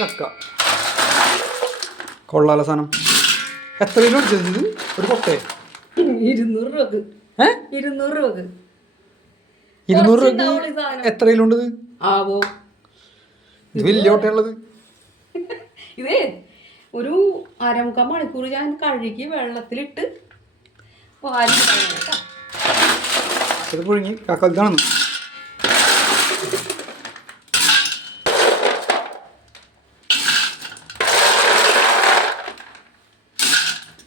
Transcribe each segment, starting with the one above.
കക്ക കൊള്ളാല സാധനം എത്ര കിലോ അടിച്ചത് ഒരു കൊട്ടേ ഇരുന്നൂറ് രൂപക്ക്. ഏ? ഇരുന്നൂറ് രൂപക്ക്. ഇരുന്നൂറ് കുറച്ചുണ്ടാവുള്ളൂ ഈ രൂപ സാധനം. എത്ര കിലോ ഉണ്ട് ആവോ. ഇത് വലിയ കൊട്ടയുള്ളത് ഇതേ ഒരു അരമുക്കാൽ മണിക്കൂർ ഞാൻ കഴുകി വെള്ളത്തിലിട്ട് വാരി പുഴുങ്ങി. കക്ക ഇതാണെന്ന് വെള്ളം ഒഴിക്കാണ്ടല്ലോ പുഴുങ്ങണേ ആ വെള്ളം ഒഴിക്കാൻ പാടില്ല ആ, കക്കയൊന്നും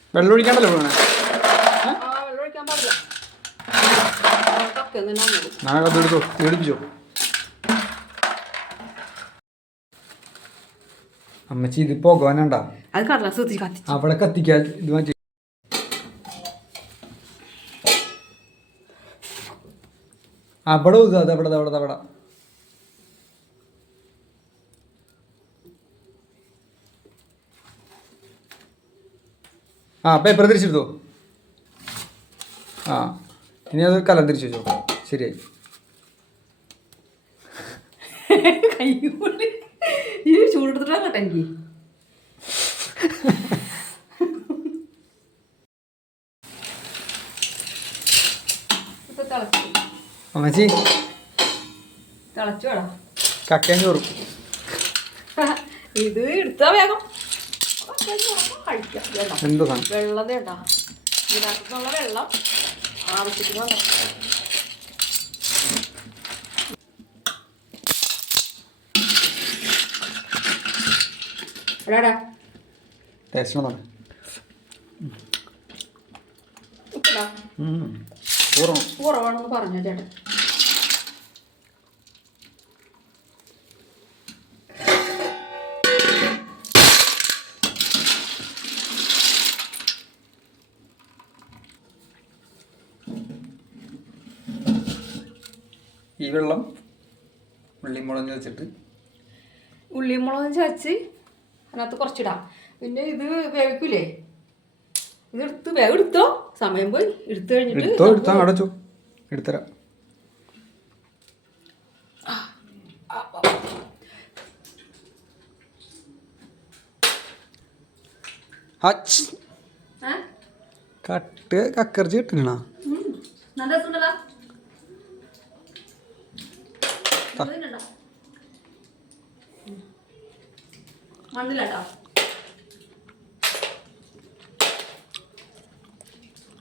ഞാൻ അത് എടുത്തോ? പേടിപ്പിച്ചോ? അമ്മച്ചി ഇത് പോകാനുണ്ട? കത്തി അവിടെ കത്തിക്കാൻ ഇത് മാറ്റി. അവിടെ ഇത് അത് അവിടെ അവിടെ അവിടെ. ആ പേപ്പർ തിരിച്ചെടുത്തോ? ആ ഇനി അത് കലം തിരിച്ചു വെച്ചോ. ശരിയായി. ഈ ചൂടെടുത്തിട്ടാ കേട്ടോ എനിക്ക് ഇപ്പൊ തിളച്ചു. അമ്മച്ചി? കക്കയും ചോറും. ഇത് എടുത്താ വേഗം. കഴിക്കാം വേണ്ട എന്തോ സാധനം? വെള്ളം വേണ്ട ഇതിനകത്തുനിന്നുള്ള വെള്ളം ആവശ്യത്തിന് എടാടാ ടേസ്റ്റ് കുറവാണെന്ന് പറഞ്ഞ ചേട്ടൻ. ഈ വെള്ളം ഉള്ളിമുളഞ്ഞ് വെച്ചിട്ട്. ഉള്ളിയും മുളകും ചതച്ച് അതിനകത്ത് കുറച്ചിടാം. പിന്നെ ഇത് വേവിക്കൂലേ? ഇത് എടുത്ത് വേഗം എടുത്തോ? സമയം പോയി. എടുത്തു കഴിഞ്ഞിട്ട് എടുത്തോ എടുത്തോ അടച്ചു എടുത്തരാം. കട്ട് കക്കറിച്ച് കിട്ടണ നല്ല രസമുണ്ടല്ലോ.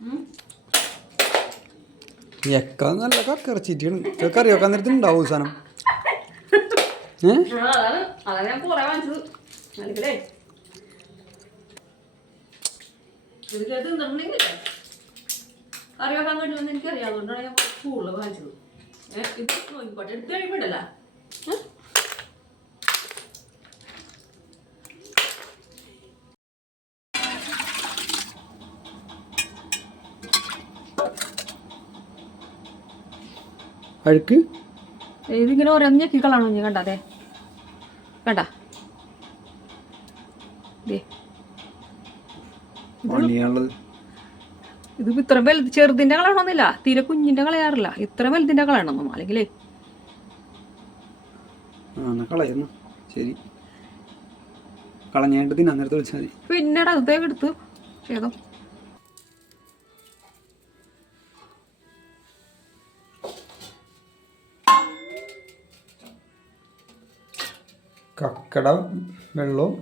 ഉം. എക്ക നല്ല കക്കറിച്ചിട്ടാണ് കറി വെക്കാൻ നേരത്തെ ഉണ്ടാവും സാധനം. കുറെ വെക്കാൻ കഴിയുമെന്ന് എനിക്കറിയാം. അതുകൊണ്ടാണ് ഞാൻ കൂടുതൽ വാങ്ങിച്ചത്. ഇത് നോക്കിക്കോട്ടെ എടുത്ത് കഴിയുമ്പോഴല്ല അഴുക്ക്? ഇതിങ്ങനെ ഓരോന്ന് ഞെക്കിക്കളാണോ ഞാൻ കണ്ട അതെ കണ്ട? ദേ. പണിയാനുള്ളത്. ഇത് ഇത്ര വലുത് ചെറുതിന്റെ കളയണമെന്നില്ല തീരെ കുഞ്ഞിന്റെ കളയാറില്ല. ഇത്ര വലുതിന്റെ കളയണമെന്നും അല്ലെങ്കിലേ. കളയുന്നു. ശരി. കളഞ്ഞേട്ട് തിന്നാൻ നേരത്തെ വിളിച്ചാൽ മതി. പിന്നീട് അത് വേഗം എടുത്ത് ഏതോ. കക്കട വെള്ളവും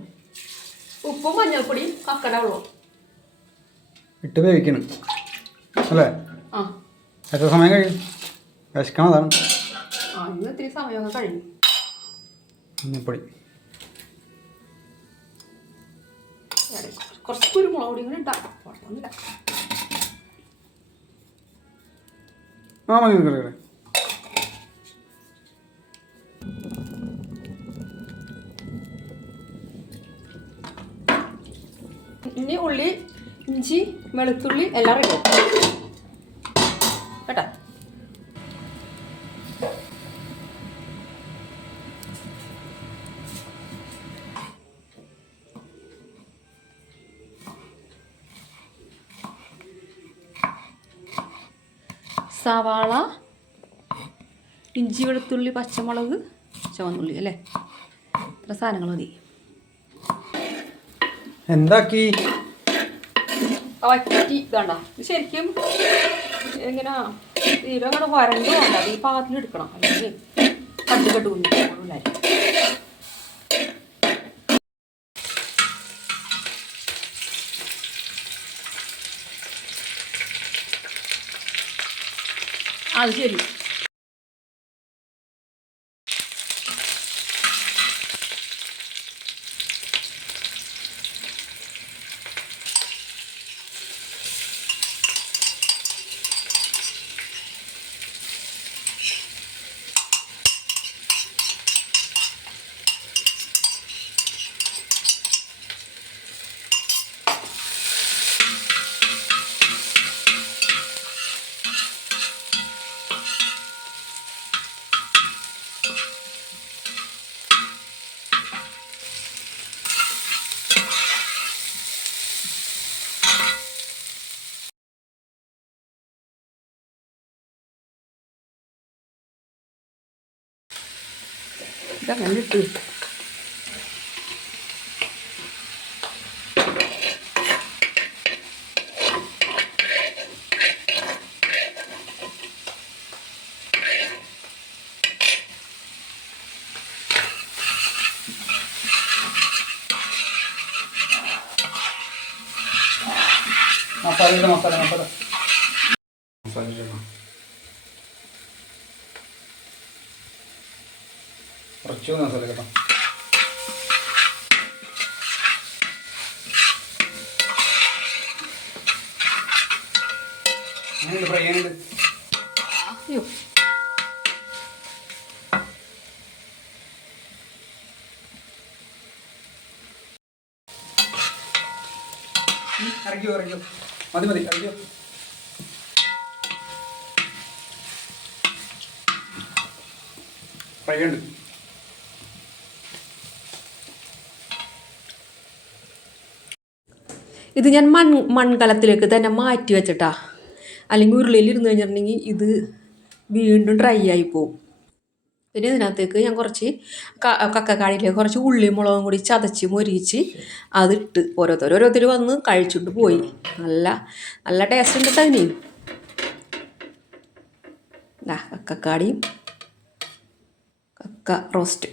ഉപ്പും മഞ്ഞൾപ്പൊടിയും കക്കട വെള്ളവും. ഇട്ട് വേവിക്കണം. അല്ലേ? എത്ര സമയം കഴിയും? വിശക്കണം അതാണ്. ആ ഇന്ന് ഇത്തിരി സമയമൊക്കെ കഴിഞ്ഞു. മഞ്ഞപ്പൊടി കുറച്ച് കുരുമുളക് പൊടി കൂടി ഇട്ടാ കുഴപ്പമൊന്നുമില്ല. ആ മതി മതി, മതി. ഇനി ഉള്ളി ഇഞ്ചി വെളുത്തുള്ളി എല്ലാം റെഡി കേട്ടോ? സവാള ഇഞ്ചി വെളുത്തുള്ളി പച്ചമുളക് ചുവന്നുള്ളി അല്ലേ? ഇത്ര സാധനങ്ങൾ മതി. എന്താക്കി? വറ്റി ഇതാണ്ട. ഇത് ശരിക്കും എങ്ങനെ? തീരെ അങ്ങോട്ട് വരണ്ട് വേണ്ട. ഈ പാകത്തിൽ എടുക്കണം. അല്ലെങ്കിൽ കട്ടി കെട്ട് കുഞ്ഞില്ലായി അത് ശരി. ഇതങ്ങനെ ഇട്ട് മസാല ഇട മസാല മസാല മസാല കുറച്ച് മസാല കേട്ടോ അങ്ങനെയുണ്ട് ഫ്രൈ ചെയ്യാനുണ്ട് അയ്യോ. ഇറങ്ങിയോ ഇറങ്ങിയോ മതി മതി ഇറങ്ങിയോ ഫ്രൈ ഇത് ഞാൻ മൺ മൺകലത്തിലേക്ക് തന്നെ മാറ്റി വെച്ചിട്ടാ. അല്ലെങ്കിൽ ഉരുളിയിൽ ഇരുന്ന് കഴിഞ്ഞിട്ടുണ്ടെങ്കിൽ ഇത് വീണ്ടും ഡ്രൈ ആയി പോവും. പിന്നെ ഇതിനകത്തേക്ക് ഞാൻ കുറച്ച് കക്കക്കാടിയിലേക്ക് കുറച്ച് ഉള്ളി മുളകും കൂടി ചതച്ച് മൊരിച്ച് അതിട്ട് ഓരോരുത്തർ ഓരോരുത്തർ വന്ന് കഴിച്ചിട്ട് പോയി. നല്ല നല്ല ടേസ്റ്റ് ഉണ്ട് തന്നെയും കക്കക്കാടിയും കക്ക റോസ്റ്റ്